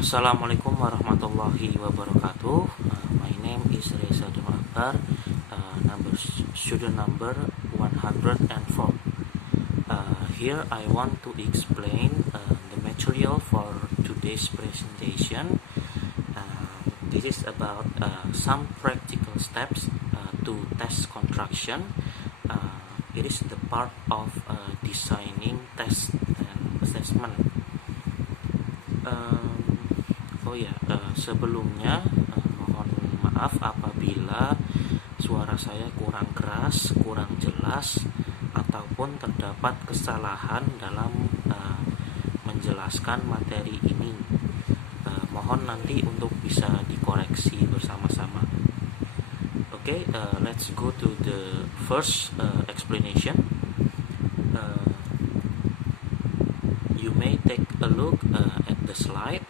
Assalamualaikum warahmatullahi wabarakatuh. My name is Reza Akbar, student number 104. Here I want to explain the material for today's presentation. This is about some practical steps to test construction. It is the part of designing test and assessment. Sebelumnya mohon maaf apabila suara saya kurang keras, kurang jelas, ataupun terdapat kesalahan dalam menjelaskan materi ini. Mohon nanti untuk bisa dikoreksi bersama-sama. Let's go to the first explanation. You may take a look at the slide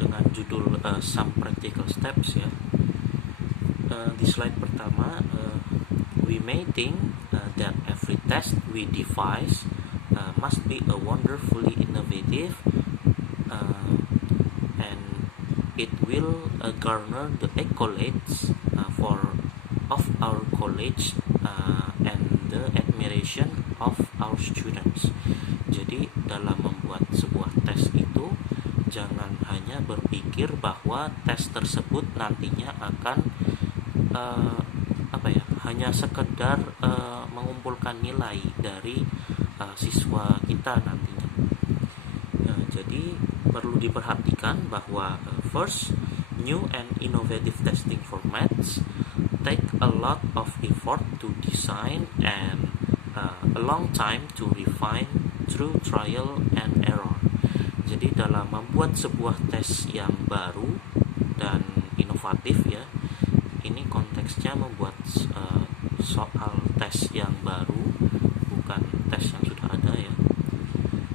dengan judul some practical steps ya. Di slide pertama, we may think that every test we devise must be a wonderfully innovative and it will garner the accolades of our college and the admiration of our students. Jadi dalam membuat sebuah tes itu jangan hanya berpikir bahwa tes tersebut nantinya akan hanya sekedar mengumpulkan nilai dari siswa kita nantinya. Jadi perlu diperhatikan bahwa first, new and innovative testing formats take a lot of effort to design and a long time to refine through trial and error. Jadi dalam membuat sebuah tes yang baru dan inovatif ya, ini konteksnya membuat soal tes yang baru, bukan tes yang sudah ada ya.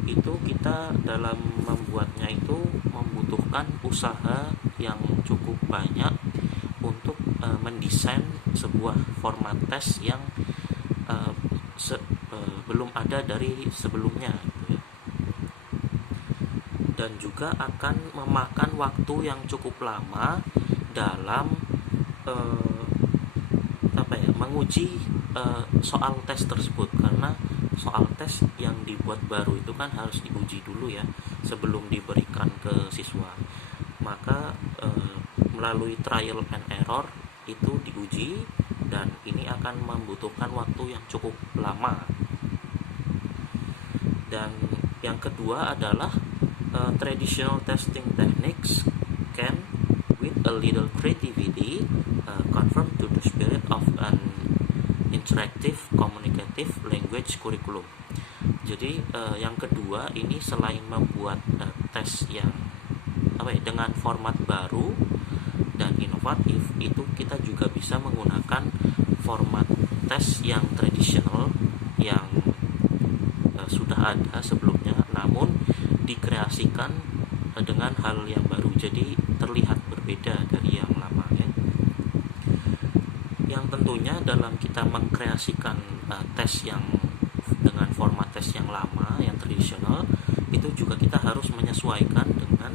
Itu kita dalam membuatnya itu membutuhkan usaha yang cukup banyak untuk mendesain sebuah format tes yang belum ada dari sebelumnya gitu ya. Dan juga akan memakan waktu yang cukup lama dalam menguji soal tes tersebut, karena soal tes yang dibuat baru itu kan harus diuji dulu ya sebelum diberikan ke siswa. Maka melalui trial and error itu diuji, dan ini akan membutuhkan waktu yang cukup lama. Dan yang kedua adalah traditional testing techniques can, with a little creativity, conform to the spirit of an interactive communicative language curriculum. Jadi yang kedua ini selain membuat tes yang dengan format baru dan inovatif, itu kita juga bisa menggunakan format tes yang tradisional yang sudah ada sebelumnya, namun dikreasikan dengan hal yang baru, jadi terlihat berbeda dari yang lama ya. Yang tentunya dalam kita mengkreasikan tes yang dengan format tes yang lama, yang tradisional, itu juga kita harus menyesuaikan dengan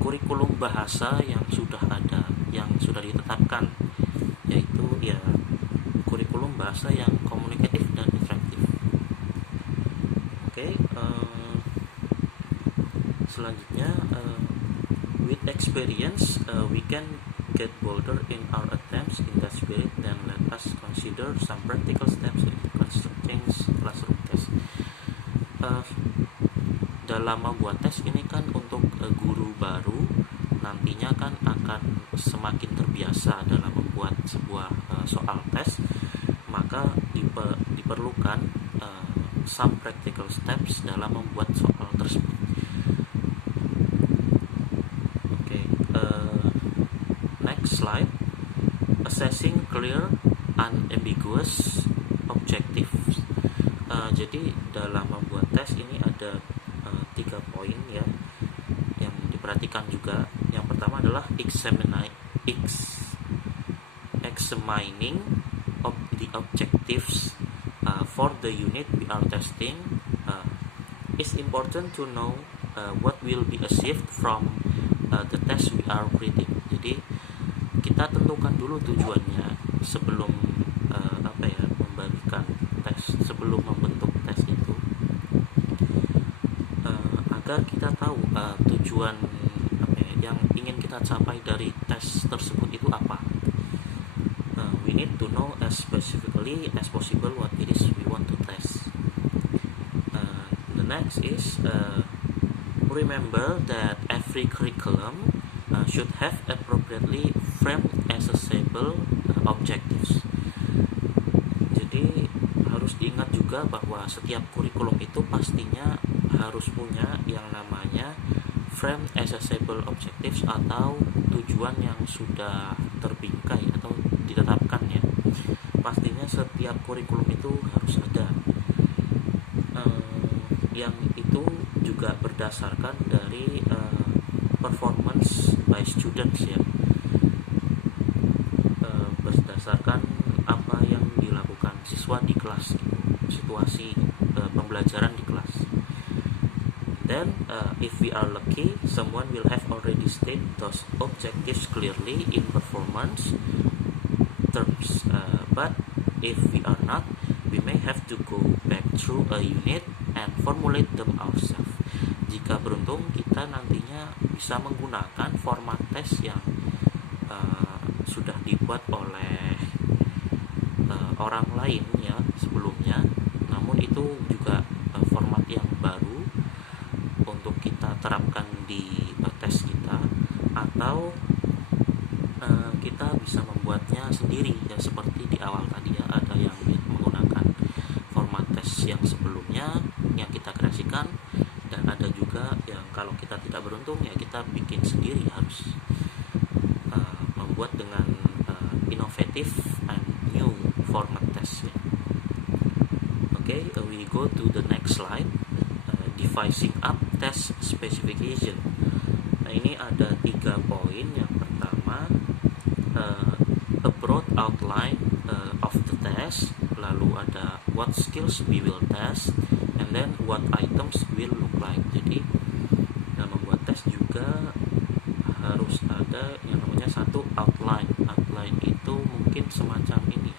kurikulum bahasa yang sudah ada, yang sudah ditetapkan, yaitu ya kurikulum bahasa yang komunikatif dan interaktif. Selanjutnya, with experience we can get bolder in our attempts in that spirit. Then let us consider some practical steps in constructing classroom test. Dalam membuat tes ini kan untuk guru baru nantinya kan akan semakin terbiasa dalam membuat sebuah soal tes, maka diperlukan some practical steps dalam membuat soal tersebut. Next slide. Assessing clear, unambiguous objectives. Jadi dalam membuat tes ini ada 3 poin ya yang diperhatikan juga. Yang pertama adalah examining of the objectives for the unit we are testing. it's important to know what will be achieved from the test we are creating. Jadi kita tentukan dulu tujuannya sebelum membagikan tes, sebelum membentuk tes itu, agar kita tahu tujuan yang ingin kita capai dari tes tersebut itu apa. We need to know as specifically as possible what it is we want to test. The next is remember that every curriculum should have appropriately framed accessible objectives. Jadi harus diingat juga bahwa setiap kurikulum itu pastinya harus punya yang namanya frame accessible objectives atau tujuan yang sudah terbingkai atau ditetapkan ya. Pastinya setiap kurikulum itu harus ada. Yang itu juga berdasarkan dari performance by students ya. Berdasarkan apa yang dilakukan siswa di kelas, situasi pembelajaran di kelas. Then if we are lucky, someone will have already stated those objectives clearly in performance terms. But if we are not, we may have to go back through a unit and formulate them ourselves. Jika beruntung, kita nantinya bisa menggunakan format tes yang sudah dibuat oleh orang lain ya sebelumnya, namun itu juga format yang baru untuk kita terapkan di tes kita, atau kita bisa membuatnya sendiri ya, seperti di awal tadi ya, ada yang menggunakan format tes yang sebelumnya yang kita kreasikan, dan ada juga yang kalau kita tidak beruntung ya kita bikin sendiri, harus membuat dengan innovative and new format test ya. Okay, we go to the next slide. Devising up test specification. Nah, ini ada 3 poin. Yang pertama, a broad outline of the test, lalu ada what skills we will test, and then what items will look like. Jadi dalam membuat tes juga harus ada yang namanya satu outline. Outline itu mungkin semacam ini,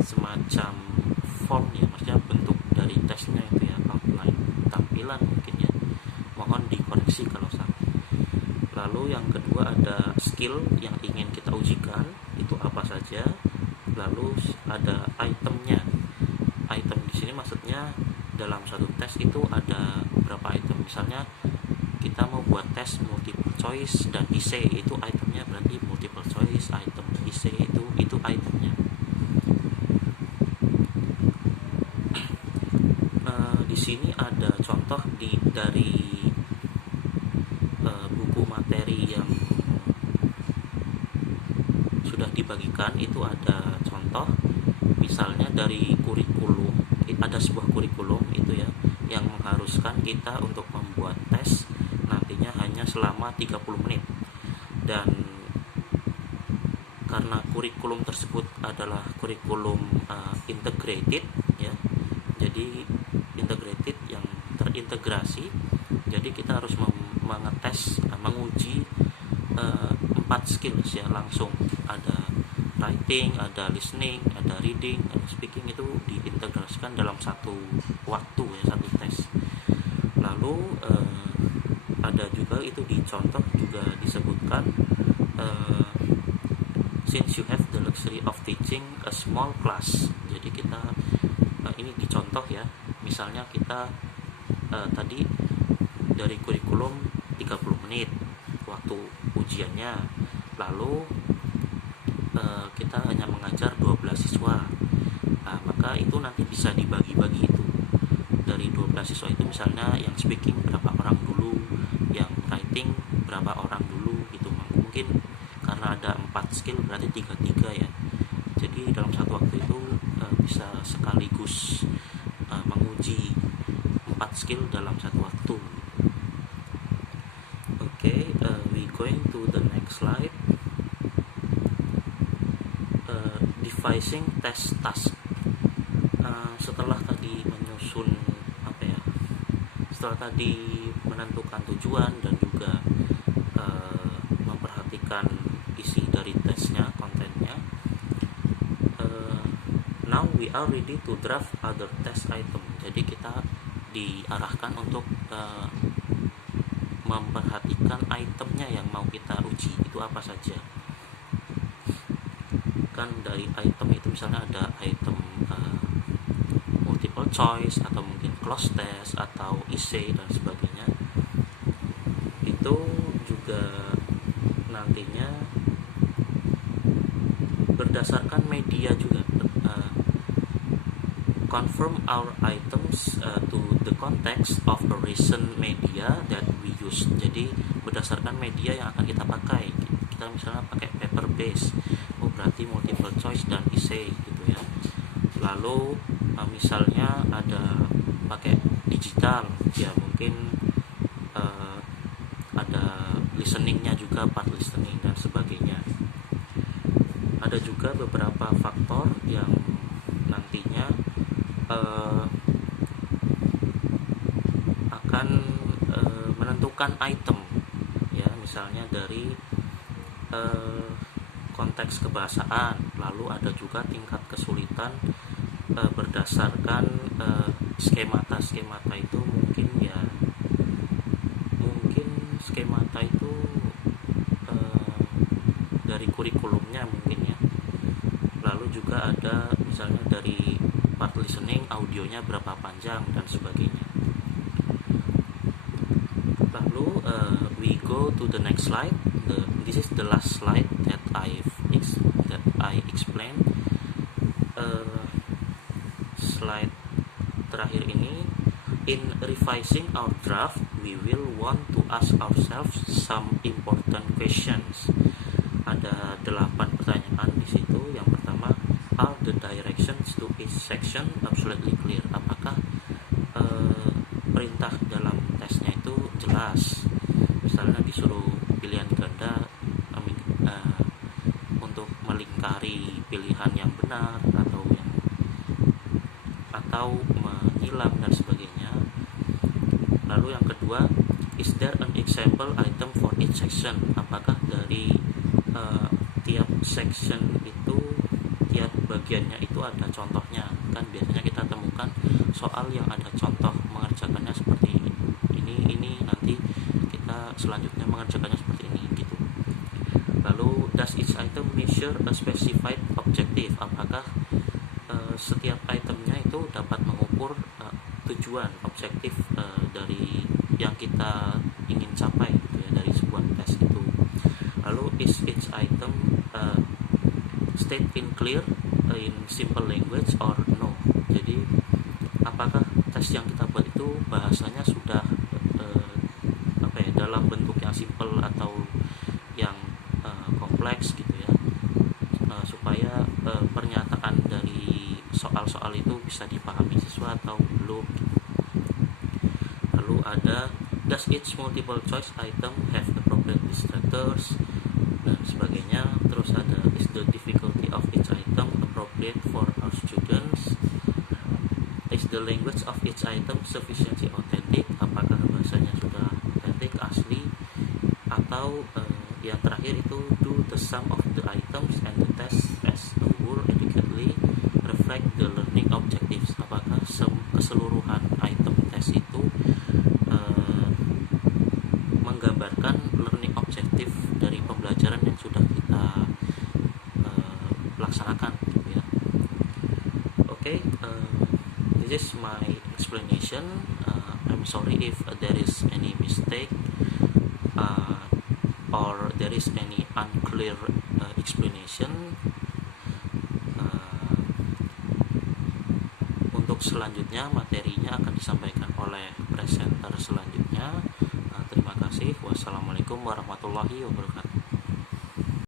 semacam form ya, maksudnya bentuk dari tesnya itu ya, outline, tampilan mungkin ya, mohon dikoreksi kalau salah. Lalu yang kedua ada skill yang ingin kita ujikan, itu apa saja. Lalu ada itemnya. Item di sini maksudnya dalam satu tes itu ada berapa item. Misalnya kita mau buat tes multiple choice dan essay, itu itemnya berarti multiple choice, item essay itu itemnya. Di sini ada contoh dari buku materi yang sudah dibagikan. Itu ada contoh, misalnya dari kurikulum, ada sebuah kurikulum itu ya yang mengharuskan kita untuk membuat tes nantinya hanya selama 30 menit. Dan karena kurikulum tersebut adalah kurikulum integrated ya, jadi integrated yang terintegrasi, jadi kita harus mengetes, menguji 4 skills ya langsung. Ada writing, ada listening, ada reading, ada speaking, itu diintegrasikan dalam satu waktu ya, satu tes. Lalu ada juga itu di contoh juga disebutkan since you have the luxury of teaching a small class. Jadi kita ini di contoh ya, misalnya kita tadi dari kurikulum 30 menit waktu ujiannya, lalu kita hanya mengajar 12 siswa. Nah, maka itu nanti bisa dibagi-bagi itu. Dari 12 siswa itu misalnya yang speaking berapa orang dulu, yang writing berapa orang dulu gitu. Mungkin karena ada 4 skill berarti 3-3 ya. Jadi dalam satu waktu itu bisa sekaligus menguji 4 skill dalam satu waktu. Okay, we going to the next slide. Devising test task. Setelah tadi menyusun setelah tadi menentukan tujuan dan juga memperhatikan isi dari tesnya, kontennya, now we are ready to draft other test item. Jadi kita diarahkan untuk memperhatikan itemnya yang mau kita uji itu apa saja. Kan dari item itu misalnya ada item multiple choice atau mungkin cloze test atau essay dan sebagainya. Itu juga nantinya berdasarkan media juga, confirm our items to the context of a recent media that we use. Jadi berdasarkan media yang akan kita pakai, kita misalnya pakai paper base, oh berarti multiple choice dan essay gitu ya. Lalu misalnya ada pakai digital, ya mungkin ada listeningnya juga, part listening dan sebagainya. Ada juga beberapa faktor yang nantinya akan menentukan item, ya misalnya dari konteks kebahasaan. Lalu ada juga tingkat kesulitan berdasarkan skemata itu mungkin skemata itu dari kurikulumnya mungkin ya. Lalu juga ada misalnya dari part listening, audionya berapa panjang dan sebagainya. Lalu we go to the next slide. This is the last slide that I explained. Slide terakhir ini, in revising our draft, we will want to ask ourselves some important questions. Ada 8 pertanyaan di situ. Yang pertama, are the directions to each section absolutely clear? Apakah perintah dalam tesnya itu jelas? Misalnya disuruh pilihan ganda untuk melingkari pilihan yang benar atau menyilang dan sebagainya. Lalu yang kedua, is there an example item for each section? Apakah dari tiap section itu, tiap bagiannya itu ada contohnya? Kan biasanya kita temukan soal yang ada contoh mengerjakannya seperti ini nanti kita selanjutnya mengerjakannya seperti ini gitu. Lalu does each item measure a specified objective? Apakah setiap itemnya itu dapat mengukur tujuan, objektif dari yang kita ingin capai gitu ya, dari sebuah tes itu. Lalu is each item state in clear in simple language or no? Jadi apakah tes yang kita buat itu bahasanya sudah dalam bentuk yang simple atau yang kompleks gitu ya, supaya pernyataan dari soal-soal itu bisa dipahami siswa atau belum gitu. Lalu ada does each multiple choice item have appropriate distractors dan sebagainya. Terus ada is the difficulty of each item appropriate for our students? Is the language of each item sufficiently authentic? Apakah bahasanya sudah authentic, asli? Atau yang terakhir itu, do the sum of the items and the test as a whole adequately reflect the learning objectives? Apakah keseluruhan item tes itu menggambarkan learning objective dari pembelajaran yang sudah kita laksanakan gitu ya. Okay, this is my explanation. I'm sorry if there is any mistake or there is any unclear explanation. Untuk selanjutnya materinya akan disampaikan oleh presenter selanjutnya. Terima kasih. Wassalamualaikum warahmatullahi wabarakatuh.